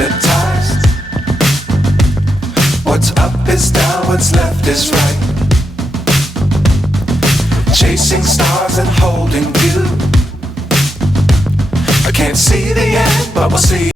hypnotized. What's up is down, what's left is right. Chasing stars and holding you. I can't see the end, but we'll see.